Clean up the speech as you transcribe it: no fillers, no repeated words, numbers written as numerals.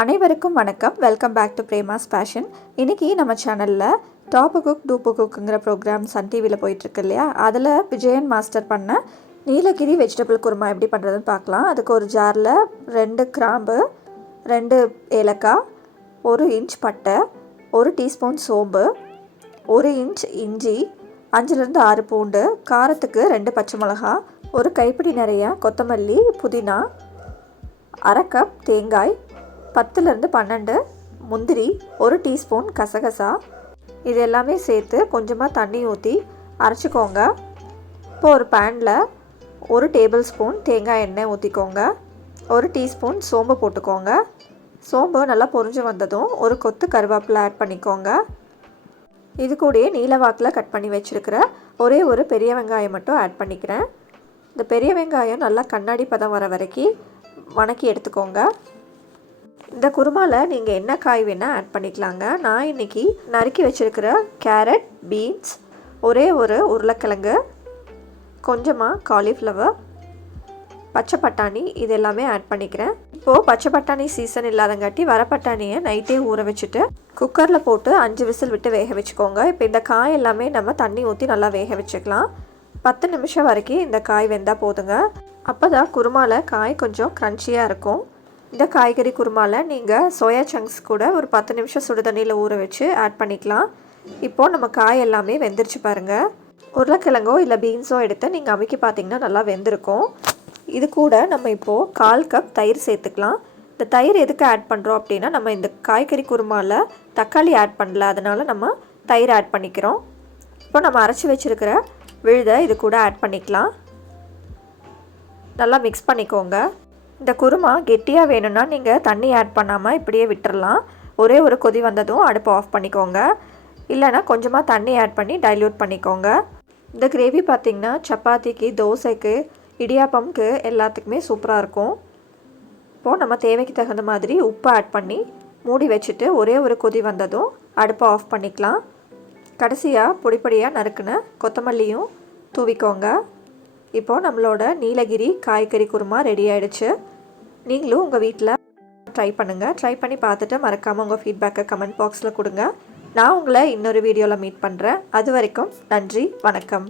அனைவருக்கும் வணக்கம். Welcome back to Prema's passion. இன்றைக்கி நம்ம சேனலில் டாப் குக் டூப்பு குக்குங்கிற ப்ரோக்ராம் சன் டிவியில் போயிட்டுருக்கு இல்லையா, அதில் விஜயன் மாஸ்டர் பண்ண நீலகிரி வெஜிடபிள் குருமா எப்படி பண்ணுறதுன்னு பார்க்கலாம். அதுக்கு ஒரு ஜாரில் 2 கிராம்பு, 2 ஏலக்காய், 1 இன்ச் பட்டை, 1 டீஸ்பூன் சோம்பு, 1 இன்ச் இஞ்சி, 5லேருந்து 6 பூண்டு, காரத்துக்கு 2 பச்சை மிளகா, ஒரு கைப்பிடி நிறைய கொத்தமல்லி, புதினா, அரை கப் தேங்காய், 10லேருந்து 12 முந்திரி, 1 டீஸ்பூன் கசகசா, இது எல்லாமே சேர்த்து கொஞ்சமாக தண்ணி ஊற்றி அரைச்சிக்கோங்க. இப்போ ஒரு பேனில் 1 டேபிள் ஸ்பூன் தேங்காய் எண்ணெய் ஊற்றிக்கோங்க. 1 டீஸ்பூன் சோம்பு போட்டுக்கோங்க. சோம்பு நல்லா பொரிஞ்சு வந்ததும் ஒரு கொத்து கருவேப்பிலை ஆட் பண்ணிக்கோங்க. இது கூடயே நீல வாக்கில் கட் பண்ணி வச்சுருக்கிற ஒரே ஒரு பெரிய வெங்காயம் மட்டும் ஆட் பண்ணிக்கிறேன். இந்த பெரிய வெங்காயம் நல்லா கண்ணாடி பதம் வர வரைக்கும் வணக்கி எடுத்துக்கோங்க. இந்த குருமாவில் நீங்கள் என்ன காய் வேணால் ஆட் பண்ணிக்கலாங்க. நான் இன்றைக்கி நறுக்கி வச்சுருக்கிற கேரட், பீன்ஸ், ஒரே ஒரு உருளைக்கிழங்கு, கொஞ்சமாக காலிஃப்ளவர், பச்சை பட்டாணி இது எல்லாமே ஆட் பண்ணிக்கிறேன். இப்போது பச்சை பட்டாணி சீசன் இல்லாதங்காட்டி வர பட்டாணியை நைட்டே ஊற வச்சுட்டு குக்கரில் போட்டு 5 விசில் விட்டு வேக வச்சுக்கோங்க. இப்போ இந்த காய் எல்லாமே நம்ம தண்ணி ஊற்றி நல்லா வேக வச்சுக்கலாம். 10 நிமிஷம் வரைக்கும் இந்த காய் வெந்தால் போதுங்க. அப்போ தான் குருமாவில் காய் கொஞ்சம் க்ரன்ச்சியாக இருக்கும். இந்த காய்கறி குருமாவில் நீங்கள் சோயா சங்க்ஸ் கூட ஒரு 10 நிமிஷம் சுடு தண்ணியில் ஊற வச்சு ஆட் பண்ணிக்கலாம். இப்போது நம்ம காய் எல்லாமே வெந்துருச்சு பாருங்கள். உருளைக்கிழங்கோ இல்லை பீன்ஸோ எடுத்து நீங்கள் அமுக்கி பார்த்தீங்கன்னா நல்லா வெந்திருக்கும். இது கூட நம்ம இப்போது 1/4 கப் தயிர் சேர்த்துக்கலாம். இந்த தயிர் எதுக்கு ஆட் பண்ணுறோம் அப்படின்னா, நம்ம இந்த காய்கறி குருமாவில் தக்காளி ஆட் பண்ணல, அதனால் நம்ம தயிர் ஆட் பண்ணிக்கிறோம். இப்போ நம்ம அரைச்சி வச்சுருக்கிற விழுதை இது கூட ஆட் பண்ணிக்கலாம். நல்லா மிக்ஸ் பண்ணிக்கோங்க. இந்த குருமா கெட்டியாக வேணும்னா நீங்கள் தண்ணி ஆட் பண்ணாமல் இப்படியே விட்டுறலாம். ஒரே ஒரு கொதி வந்ததும் அடுப்பை ஆஃப் பண்ணிக்கோங்க. இல்லைனா கொஞ்சமாக தண்ணி ஆட் பண்ணி டைல்யூட் பண்ணிக்கோங்க. இந்த கிரேவி பார்த்திங்கன்னா சப்பாத்திக்கு, தோசைக்கு, இடியாப்பம்க்கு எல்லாத்துக்குமே சூப்பராக இருக்கும். இப்போது நம்ம தேவைக்கு தகுந்த மாதிரி உப்பு ஆட் பண்ணி மூடி வச்சுட்டு ஒரே ஒரு கொதி வந்ததும் அடுப்பை ஆஃப் பண்ணிக்கலாம். கடைசியாக பொடிப்பொடியாக நறுக்குன கொத்தமல்லியும் தூவிக்கோங்க. இப்போது நம்மளோட நீலகிரி காய்கறி குருமா ரெடி ஆகிடுச்சு. நீங்களும் உங்கள் வீட்டில் ட்ரை பண்ணுங்கள். ட்ரை பண்ணி பார்த்துட்டு மறக்காமல் உங்கள் ஃபீட்பேக்கை கமெண்ட் பாக்ஸில் கொடுங்க. நான் உங்களை இன்னொரு வீடியோவில் மீட் பண்ணுறேன். அது வரைக்கும் நன்றி, வணக்கம்.